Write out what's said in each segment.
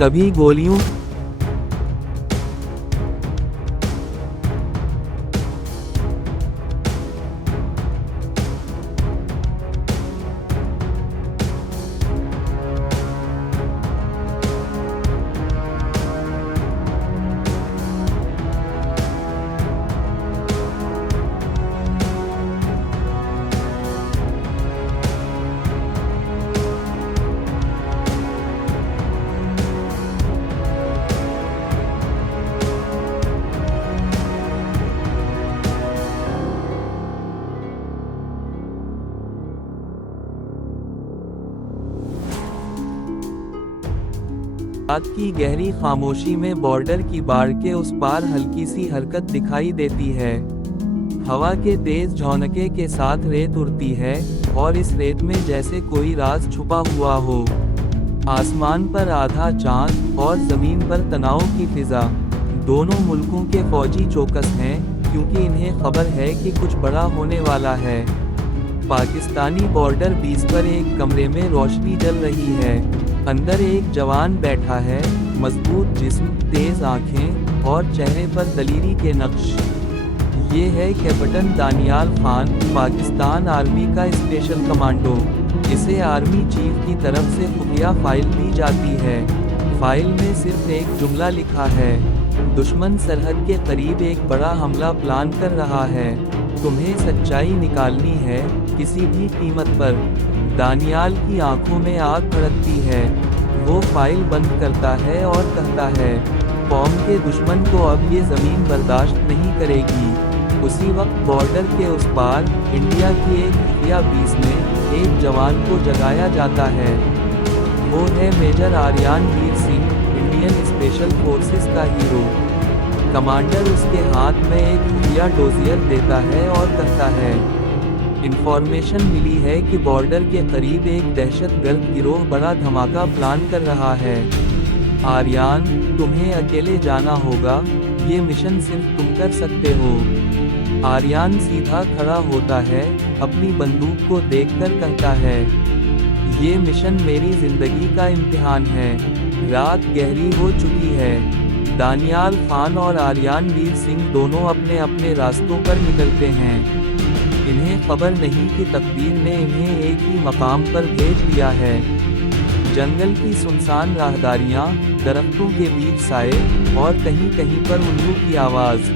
कभी गोलियों रात की गहरी खामोशी में बॉर्डर की बाड़ के उस पार हल्की सी हरकत दिखाई देती है। हवा के तेज झोंके के साथ रेत उड़ती है और इस रेत में जैसे कोई राज छुपा हुआ हो। आसमान पर आधा चांद और जमीन पर तनाव की फिजा। दोनों मुल्कों के फौजी चौकस हैं, क्योंकि इन्हें खबर है कि कुछ बड़ा होने वाला है। पाकिस्तानी बॉर्डर 20 पर एक कमरे में रोशनी जल रही है। अंदर एक जवान बैठा है, मजबूत जिस्म, तेज आंखें और चेहरे पर दलेरी के नक्श। ये है कैप्टन दानियाल खान, पाकिस्तान आर्मी का स्पेशल कमांडो। इसे आर्मी चीफ की तरफ से खुफिया फाइल दी जाती है। फाइल में सिर्फ एक जुमला लिखा है, दुश्मन सरहद के करीब एक बड़ा हमला प्लान कर रहा है, तुम्हें सच्चाई निकालनी है किसी भी कीमत पर। दानियाल की आंखों में आग भड़कती है। वो फाइल बंद करता है और कहता है, कौम के दुश्मन को अब ये ज़मीन बर्दाश्त नहीं करेगी। उसी वक्त बॉर्डर के उस पार इंडिया की एक खुफिया बेस में एक जवान को जगाया जाता है। वो है major Aryan Veer Singh, Indian special forces का हीरो। कमांडर उसके हाथ में एक खुफिया डोजियर देता है और कहता है, इंफॉर्मेशन मिली है कि बॉर्डर के करीब एक दहशतगर्द गिरोह बड़ा धमाका प्लान कर रहा है। आर्यन, तुम्हें अकेले जाना होगा, ये मिशन सिर्फ तुम कर सकते हो। आर्यन सीधा खड़ा होता है, अपनी बंदूक को देखकर कहता है, ये मिशन मेरी जिंदगी का इम्तिहान है। रात गहरी हो चुकी है। दानियाल खान और आर्यन वीर सिंह दोनों अपने अपने रास्तों पर निकलते हैं। इन्हें खबर नहीं कि तकदीर ने इन्हें एक ही मकाम पर भेज दिया है। जंगल की सुनसान राहदारियां, दरख्तों के बीच साए और कहीं कहीं पर उल्लू की आवाज़।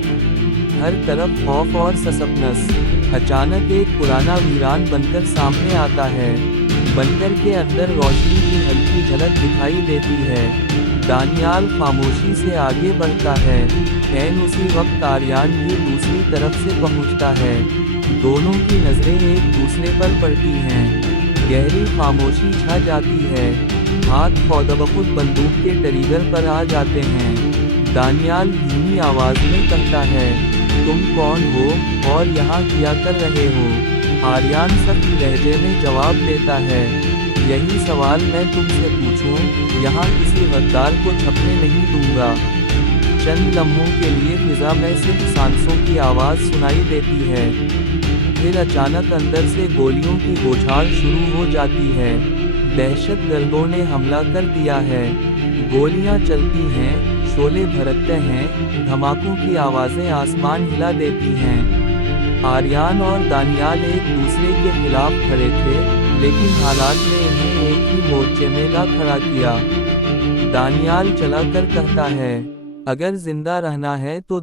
हर तरफ खौफ और ससपनस। अचानक एक पुराना वीरान बनकर सामने आता है। बंकर के अंदर रोशनी की हल्की झलक दिखाई देती है। दानियाल खामोशी से आगे बढ़ता है। ऐन उसी वक्त आर्यन भी दूसरी तरफ से पहुंचता है। दोनों की नजरें एक दूसरे पर पड़ती हैं। गहरी खामोशी छा जाती है। हाथ खुद बंदूक के ट्रिगर पर आ जाते हैं। दानियाल धीमी आवाज में कहता है, तुम कौन हो और यहाँ क्या कर रहे हो? आर्यन सख्त लहजे में जवाब देता है, यही सवाल मैं तुमसे पूछूं, यहाँ किसी गद्दार को छपने नहीं दूंगा। चंद लम्हों के लिए फिजा में सिर्फ सांसों की आवाज़ सुनाई देती है। फिर अचानक अंदर से गोलियों की बौछार शुरू हो जाती है। दहशतगर्दों ने हमला कर दिया है। गोलियां चलती हैं, शोले भड़कते हैं, धमाकों की आवाज़ें आसमान हिला देती हैं। आर्यन और दानियाल एक दूसरे के खिलाफ खड़े थे, लेकिन हालात ने इन्हें एक ही मोर्चे में ला खड़ा किया। दानियाल चलाकर कहता है, अगर जिंदा रहना है तो